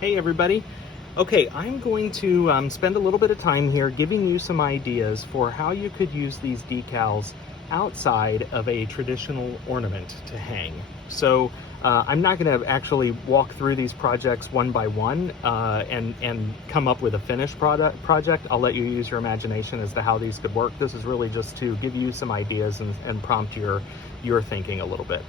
Hey everybody. Okay, I'm going to spend a little bit of time here giving you some ideas for how you could use these decals outside of a traditional ornament to hang. So I'm not going to actually walk through these projects one by one and come up with a finished project. I'll let you use your imagination as to how these could work. This is really just to give you some ideas and prompt your thinking a little bit.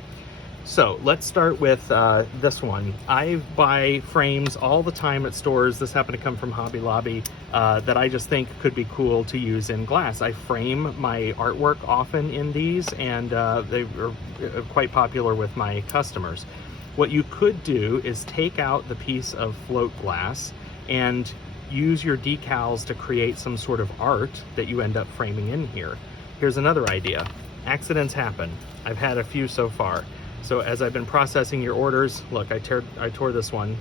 So let's start with this one. I buy frames all the time at stores. This happened to come from Hobby Lobby that I just think could be cool to use in glass. I frame my artwork often in these, and they are quite popular with my customers. What you could do is take out the piece of float glass and use your decals to create some sort of art that you end up framing in here. Here's another idea. Accidents happen. I've had a few so far. So as I've been processing your orders, look, I tore this one.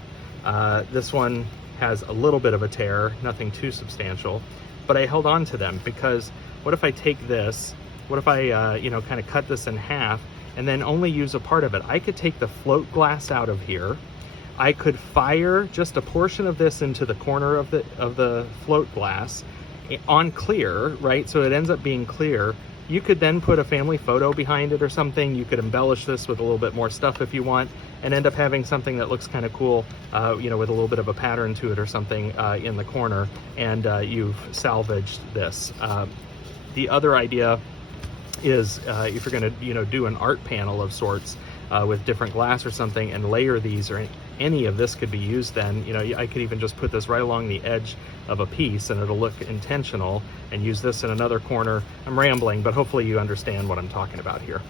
This one has a little bit of a tear, nothing too substantial, but I held on to them because what if I take this, what if I, kind of cut this in half and then only use a part of it? I could take the float glass out of here. I could fire just a portion of this into the corner of the float glass on clear, right? So it ends up being clear. You could then put a family photo behind it or something. You could embellish this with a little bit more stuff if you want, and end up having something that looks kind of cool, with a little bit of a pattern to it or something in the corner, and you've salvaged this. The other idea is if you're going to do an art panel of sorts with different glass or something and layer these, or any of this could be used then. I could even just put this right along the edge of a piece and it'll look intentional, and use this in another corner. I'm rambling, but hopefully you understand what I'm talking about here.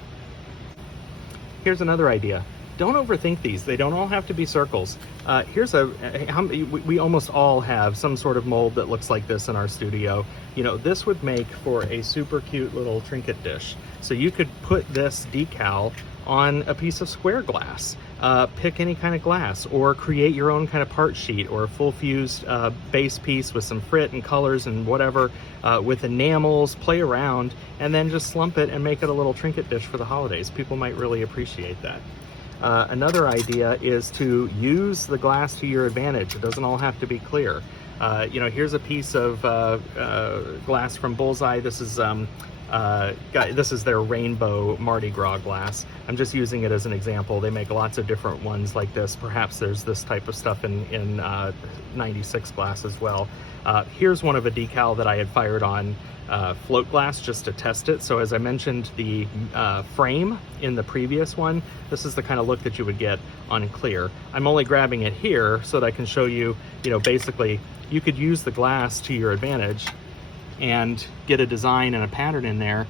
Here's another idea. Don't overthink these. They don't all have to be circles. We almost all have some sort of mold that looks like this in our studio. This would make for a super cute little trinket dish. So you could put this decal on a piece of square glass. Pick any kind of glass, or create your own kind of part sheet, or a full fused base piece with some frit and colors and whatever, with enamels. Play around and then just slump it and make it a little trinket dish for the holidays. People might really appreciate that. Another idea is to use the glass to your advantage. It doesn't all have to be clear. Here's a piece of glass from Bullseye. This is their rainbow Mardi Gras glass. I'm just using it as an example. They make lots of different ones like this. Perhaps there's this type of stuff in 96 glass as well. Here's one of a decal that I had fired on float glass just to test it. So as I mentioned, the frame in the previous one, this is the kind of look that you would get on clear. I'm only grabbing it here so that I can show you, basically you could use the glass to your advantage and get a design and a pattern in there,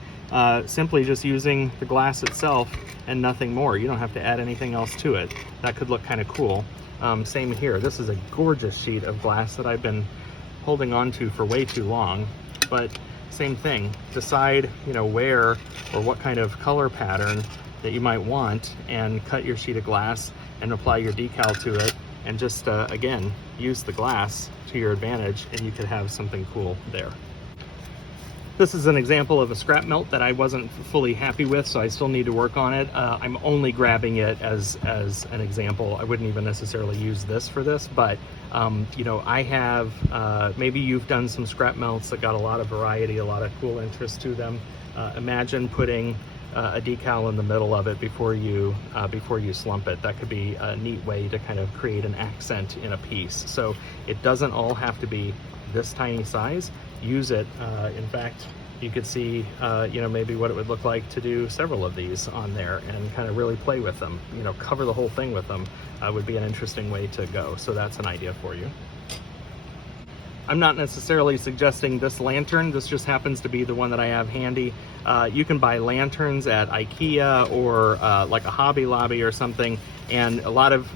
simply just using the glass itself and nothing more. You don't have to add anything else to it. That could look kind of cool. Same here. This is a gorgeous sheet of glass that I've been holding on to for way too long, but same thing. Decide, where or what kind of color pattern that you might want, and cut your sheet of glass and apply your decal to it, and just, again, use the glass to your advantage, and you could have something cool there. This is an example of a scrap melt that I wasn't fully happy with, so I still need to work on it. I'm only grabbing it as an example. I wouldn't even necessarily use this for this, but I have, maybe you've done some scrap melts that got a lot of variety, a lot of cool interest to them. Imagine putting a decal in the middle of it before you slump it. That could be a neat way to kind of create an accent in a piece. So it doesn't all have to be this tiny size. Use it. In fact, you could see, maybe what it would look like to do several of these on there and kind of really play with them. Cover the whole thing with them would be an interesting way to go. So that's an idea for you. I'm not necessarily suggesting this lantern. This just happens to be the one that I have handy. You can buy lanterns at IKEA or like a Hobby Lobby or something, and a lot of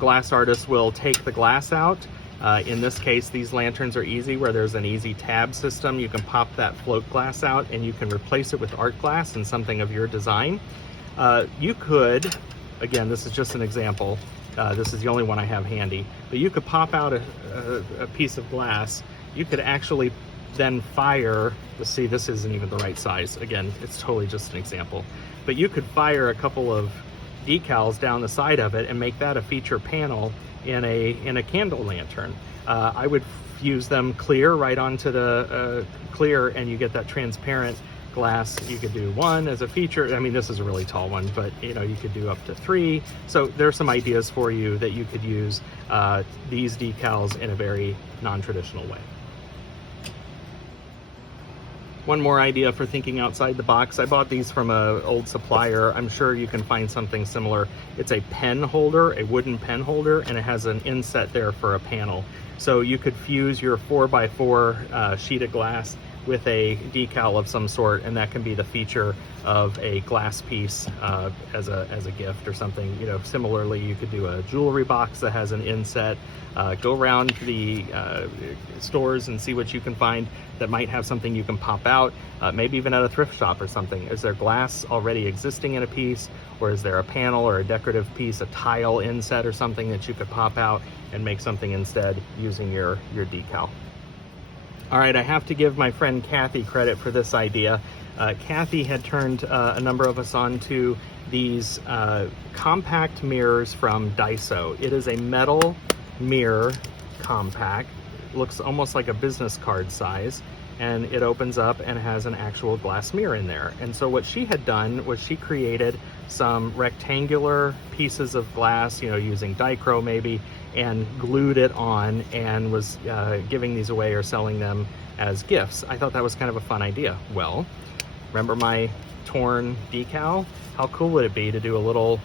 glass artists will take the glass out. In this case, these lanterns are easy, where there's an easy tab system. You can pop that float glass out and you can replace it with art glass and something of your design. You could, again, this is just an example. This is the only one I have handy, but you could pop out a piece of glass. You could actually then fire, let's see, this isn't even the right size. Again, it's totally just an example, but you could fire a couple of decals down the side of it and make that a feature panel in a candle lantern. I would fuse them clear right onto the clear, and you get that transparent glass. You could do one as a feature. I mean, this is a really tall one, but you know, you could do up to 3. So there's some ideas for you that you could use these decals in a very non-traditional way. One more idea for thinking outside the box. I bought these from an old supplier. I'm sure you can find something similar. It's a pen holder, a wooden pen holder, and it has an inset there for a panel. So you could fuse your 4x4 sheet of glass with a decal of some sort, and that can be the feature of a glass piece as a gift or something. You know, similarly, you could do a jewelry box that has an inset. Go around the stores and see what you can find that might have something you can pop out, maybe even at a thrift shop or something. Is there glass already existing in a piece, or is there a panel or a decorative piece, a tile inset or something that you could pop out and make something instead using your decal? All right, I have to give my friend Kathy credit for this idea. Kathy had turned a number of us on to these compact mirrors from Daiso. It is a metal mirror, compact, looks almost like a business card size, and it opens up and has an actual glass mirror in there. And so what she had done was she created some rectangular pieces of glass, you know, using Dichro maybe, and glued it on, and was giving these away or selling them as gifts. I thought that was kind of a fun idea. Well, remember my torn decal? How cool would it be to do a little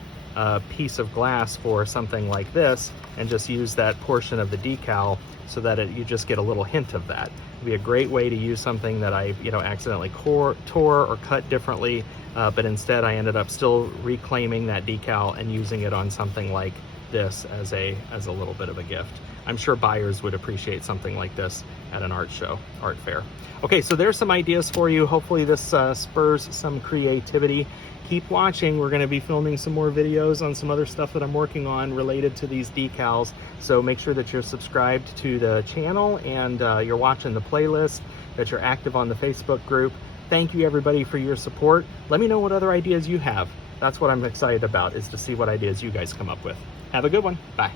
piece of glass for something like this and just use that portion of the decal so that you just get a little hint of that? It'd be a great way to use something that I, you know, accidentally tore or cut differently, but instead I ended up still reclaiming that decal and using it on something like this as a little bit of a gift. I'm sure buyers would appreciate something like this at an art show, art fair. Okay, so there's some ideas for you. Hopefully this spurs some creativity. Keep watching. We're going to be filming some more videos on some other stuff that I'm working on related to these decals. So make sure that you're subscribed to the channel and you're watching the playlist, that you're active on the Facebook group. Thank you everybody for your support. Let me know what other ideas you have. That's what I'm excited about, is to see what ideas you guys come up with. Have a good one. Bye.